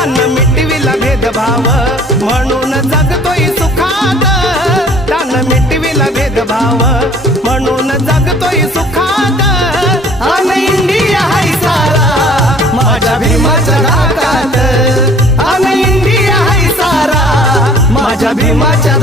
तान मिटविला भेदभाव म्हणून जगतोय सुखात तान मिटविला भेदभाव म्हणून जगतोय सुखात अन इंडिया हाय सारा माझ्या भीमाच्या धाकात अन इंडिया हाय सारा माझ्या भीमाच्या